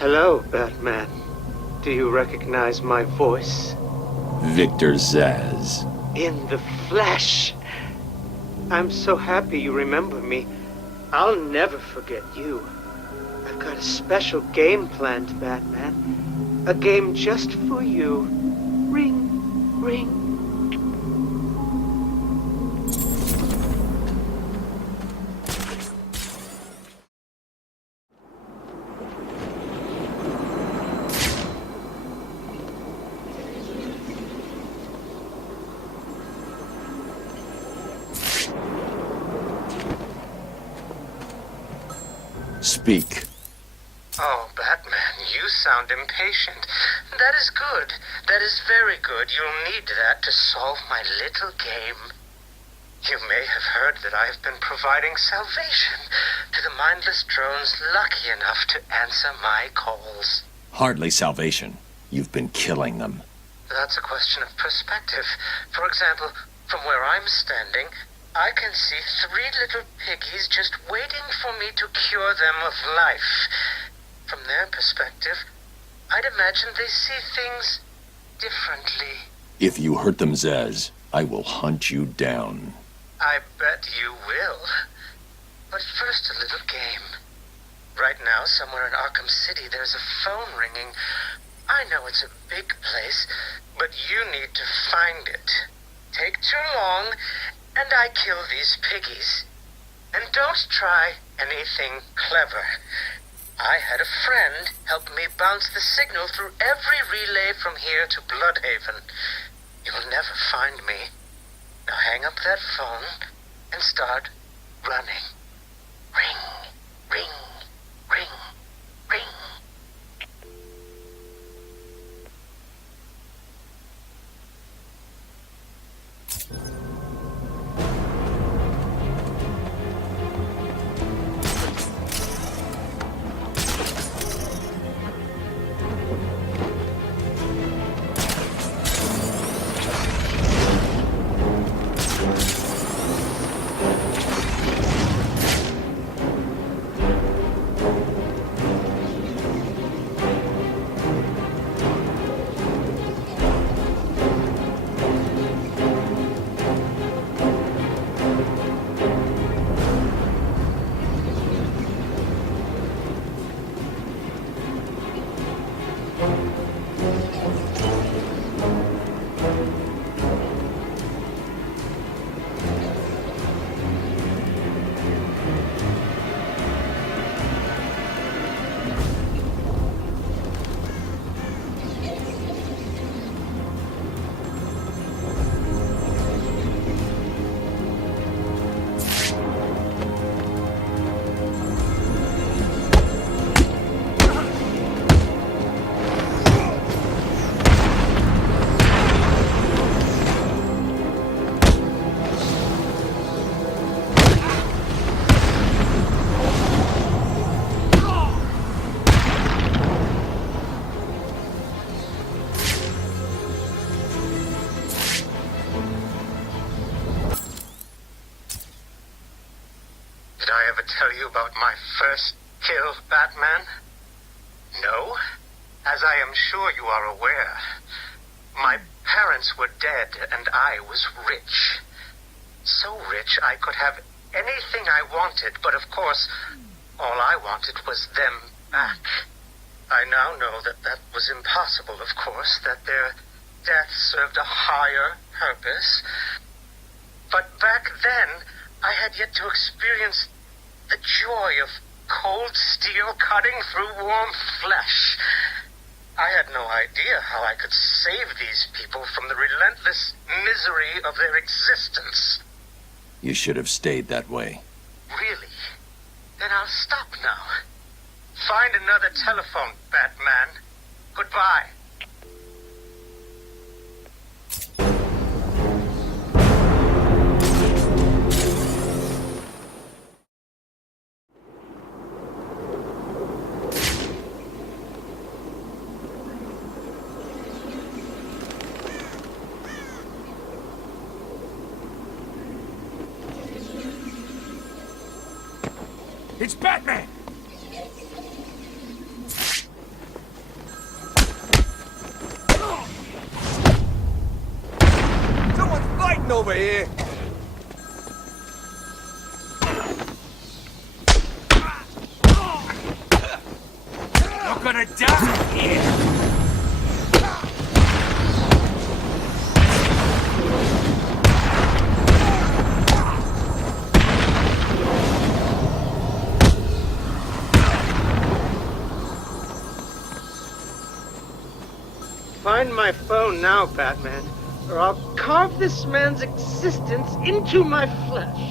Hello, Batman. Do you recognize my voice? Mr.ザーズ. In the flesh! I'm so happy you remember me. I'll never forget you. I've got a special game planned, Batman. A game just for you. Ring, ring. Speak. Oh, Batman, you sound impatient. That is good. That is very good. You'll need that to solve my little game. You may have heard that I have been providing salvation to the mindless drones lucky enough to answer my calls. Hardly salvation. You've been killing them. That's a question of perspective. For example, from where I'm standing, I can see 3 little piggies just waiting for me to cure them of life. From their perspective, I'd imagine they see things differently. If you hurt them, Zaz, I will hunt you down. I bet you will. But first, a little game. Right now, somewhere in Arkham City, there's a phone ringing. I know it's a big place, but you need to find it. Take too long, and I kill these piggies. And don't try anything clever. I had a friend help me bounce the signal through every relay from here to Bloodhaven. You'll never find me. Now hang up that phone and start running. Ring, ring, ring, ring. Did I ever tell you about my first kill, Batman? No? As I am sure you are aware, my parents were dead and I was rich. So rich I could have anything I wanted, but of course, all I wanted was them back. I now know that that was impossible, of course, that their death served a higher purpose. But back then, I had yet to experience the joy of cold steel cutting through warm flesh. I had no idea how I could save these people from the relentless misery of their existence. You should have stayed that way. Really? Then I'll stop now. Find another telephone, Batman. Goodbye. It's Batman! getting over here. You're gonna die here! Find my phone now, Batman, or I'll carve this man's existence into my flesh.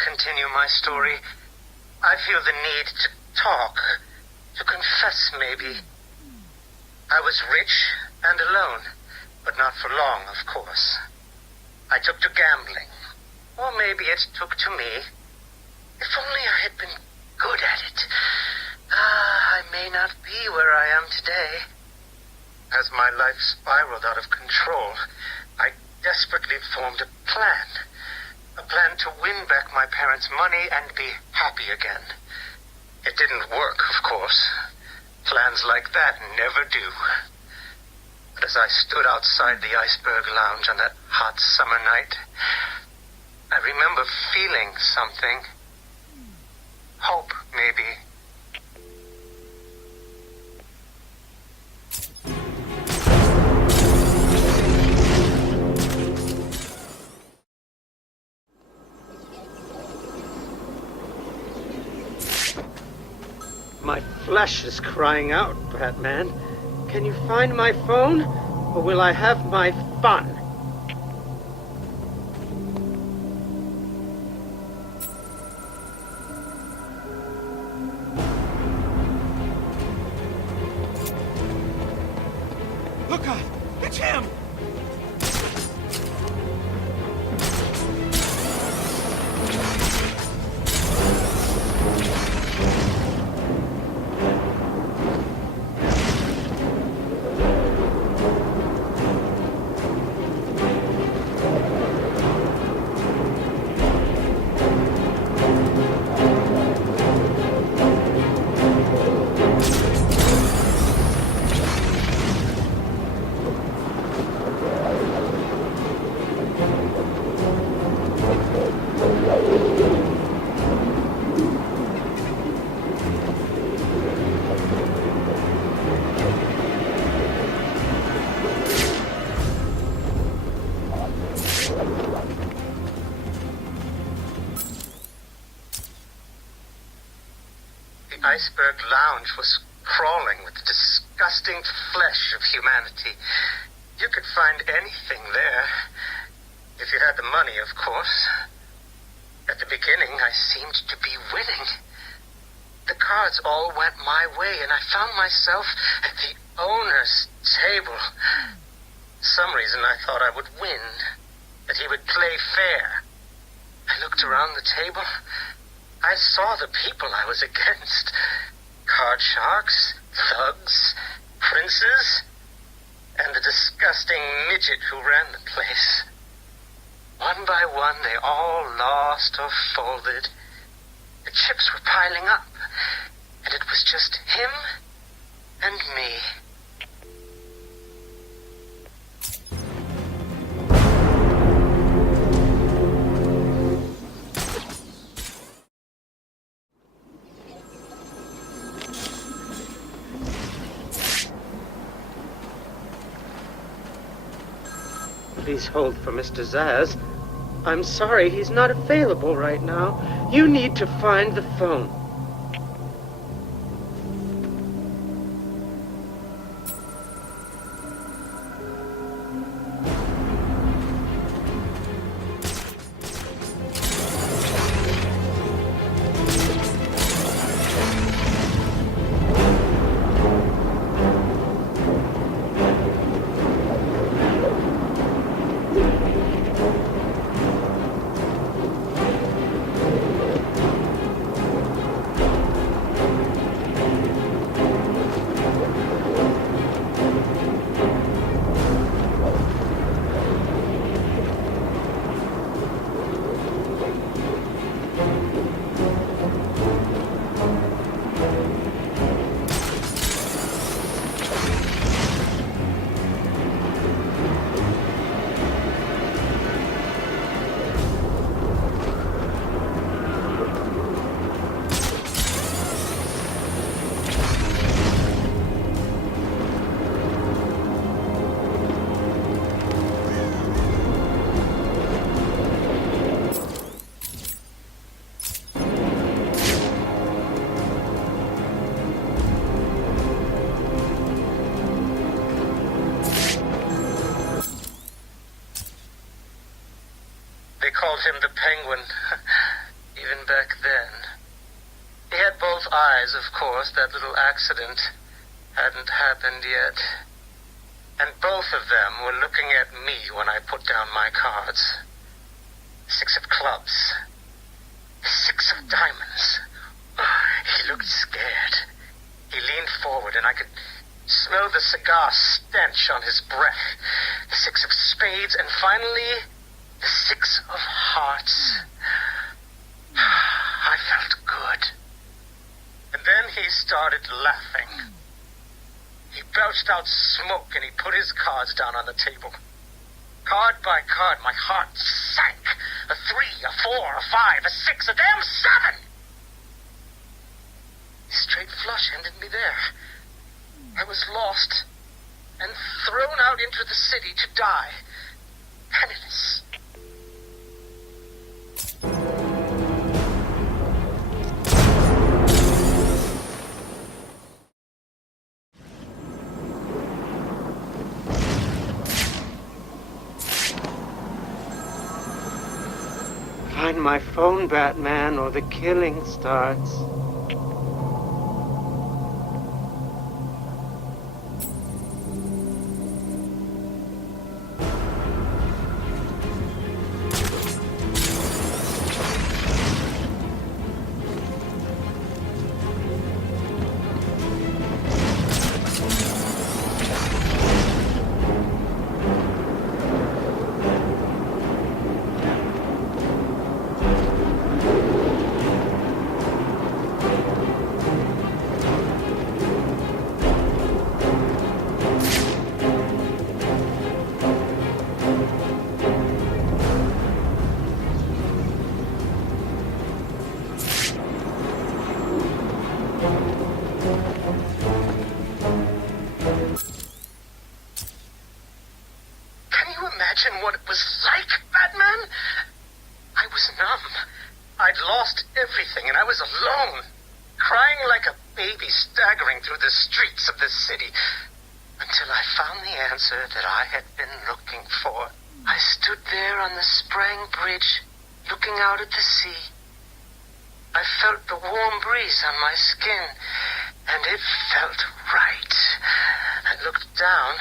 Continue my story. I feel the need to talk, to confess maybe. I was rich and alone, but not for long, of course. I took to gambling, or maybe it took to me. If only I had been good at it. I may not be where I am today. As my life spiraled out of control, I desperately formed a plan. A plan to win back my parents' money and be happy again. It didn't work, of course. Plans like that never do. But as I stood outside the Iceberg Lounge on that hot summer night, I remember feeling something. Hope, maybe. My flesh is crying out, Batman. Can you find my phone, or will I have my fun? Look out! It's him! The Iceberg Lounge was crawling with the disgusting flesh of humanity. You could find anything there. If you had the money, of course. At the beginning, I seemed to be winning. The cards all went my way, and I found myself at the owner's table. Some reason I thought I would win, that he would play fair. I looked around the table. I saw the people I was against. Card sharks, thugs, princes, and the disgusting midget who ran the place. One by one, they all lost or folded. The chips were piling up, and it was just him and me. Please hold for Mr. Zaz. I'm sorry, he's not available right now. You need to find the phone. They called him the Penguin, even back then. He had both eyes, of course. That little accident hadn't happened yet. And both of them were looking at me when I put down my cards. 6 of clubs. 6 of diamonds. He looked scared. He leaned forward, and I could smell the cigar stench on his breath. 6 of spades, and finally, the 6 of hearts. I felt good. And then he started laughing. He belched out smoke, and he put his cards down on the table. Card by card, my heart sank. A 3, a 4, a 5, a 6, a damn 7! Straight flush ended me there. I was lost and thrown out into the city to die, penniless. Find my phone, Batman, or the killing starts. staggering through the streets of the city until I found the answer that I had been looking for. I stood there on the Sprang Bridge, looking out at the sea. I felt the warm breeze on my skin, and it felt right. I looked down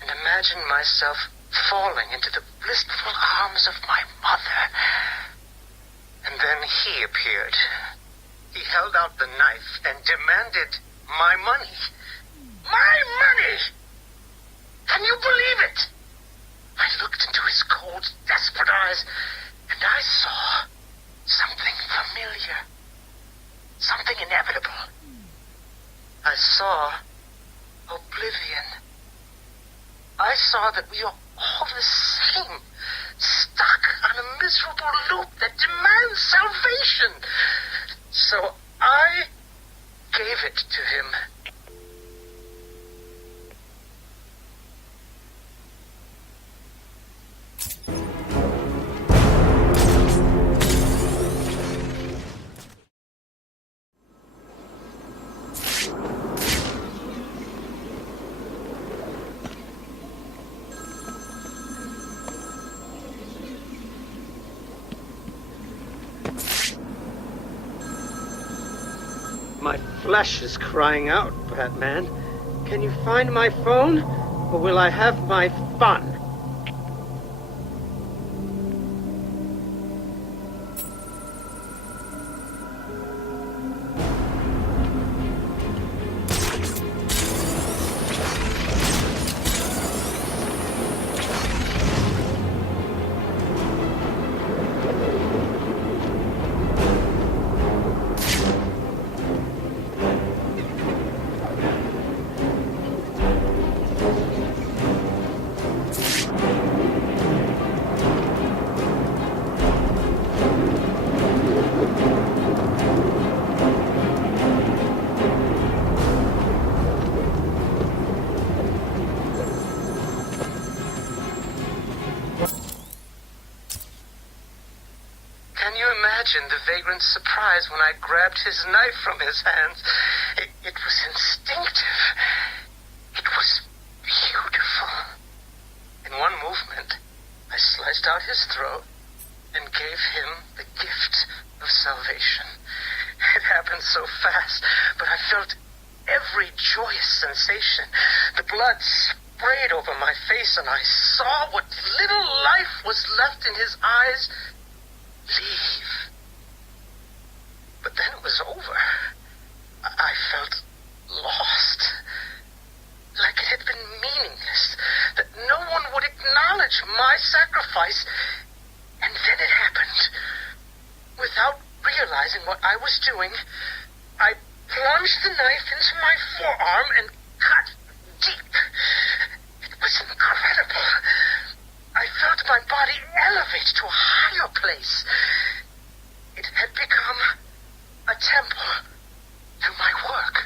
and imagined myself falling into the blissful arms of my mother. And then he appeared. He held out the knife and demanded my money. My money! Can you believe it? I looked into his cold, desperate eyes, and I saw something familiar. Something inevitable. I saw oblivion. I saw that we are all the same, stuck on a miserable loop that demands salvation. So I gave it to him. My flesh is crying out, Batman. Can you find my phone, or will I have my fun? Imagine the vagrant's surprise when I grabbed his knife from his hands. It was instinctive. It was beautiful. In one movement, I sliced out his throat and gave him the gift of salvation. It happened so fast, but I felt every joyous sensation. The blood sprayed over my face, and I saw what little life was left in his eyes leave. But then it was over. I felt lost. Like it had been meaningless. That no one would acknowledge my sacrifice. And then it happened. Without realizing what I was doing, I plunged the knife into my forearm and cut deep. It was incredible. I felt my body elevate to a higher place. It had become a temple to my work.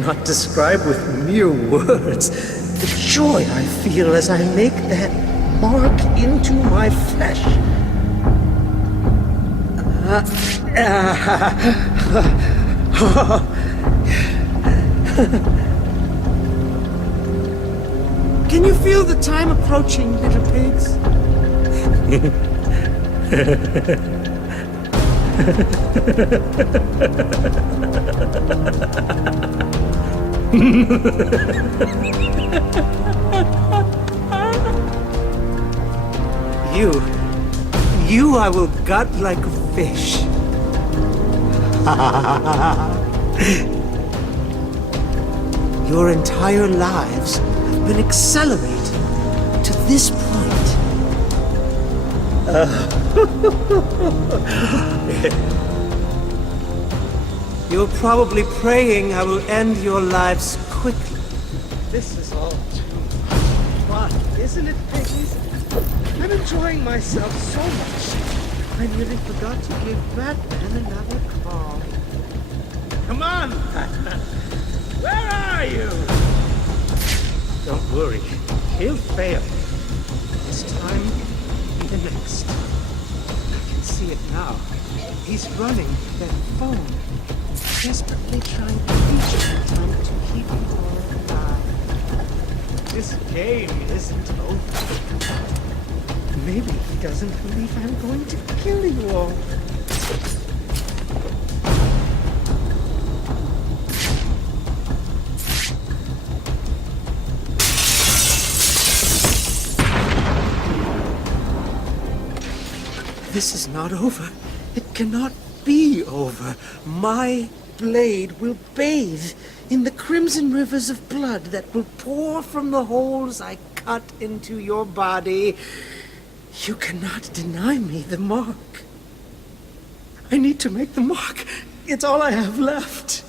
cannot describe with mere words the joy I feel as I make that mark into my flesh. Can you feel the time approaching, little pigs? You I will gut like a fish. Your entire lives have been accelerated to this point. You're probably praying I will end your lives quickly. This is all too fun, isn't it, piggies? I'm enjoying myself so much. I nearly forgot to give Batman another call. Come on, Batman. Where are you? Don't worry. He'll fail. This time, be the next. I can see it now. He's running that phone, desperately trying to reach time to keep you all alive. This game isn't over. Maybe he doesn't believe I'm going to kill you all. This is not over. It cannot be over. My blade will bathe in the crimson rivers of blood that will pour from the holes I cut into your body. You cannot deny me the mark. I need to make the mark. It's all I have left.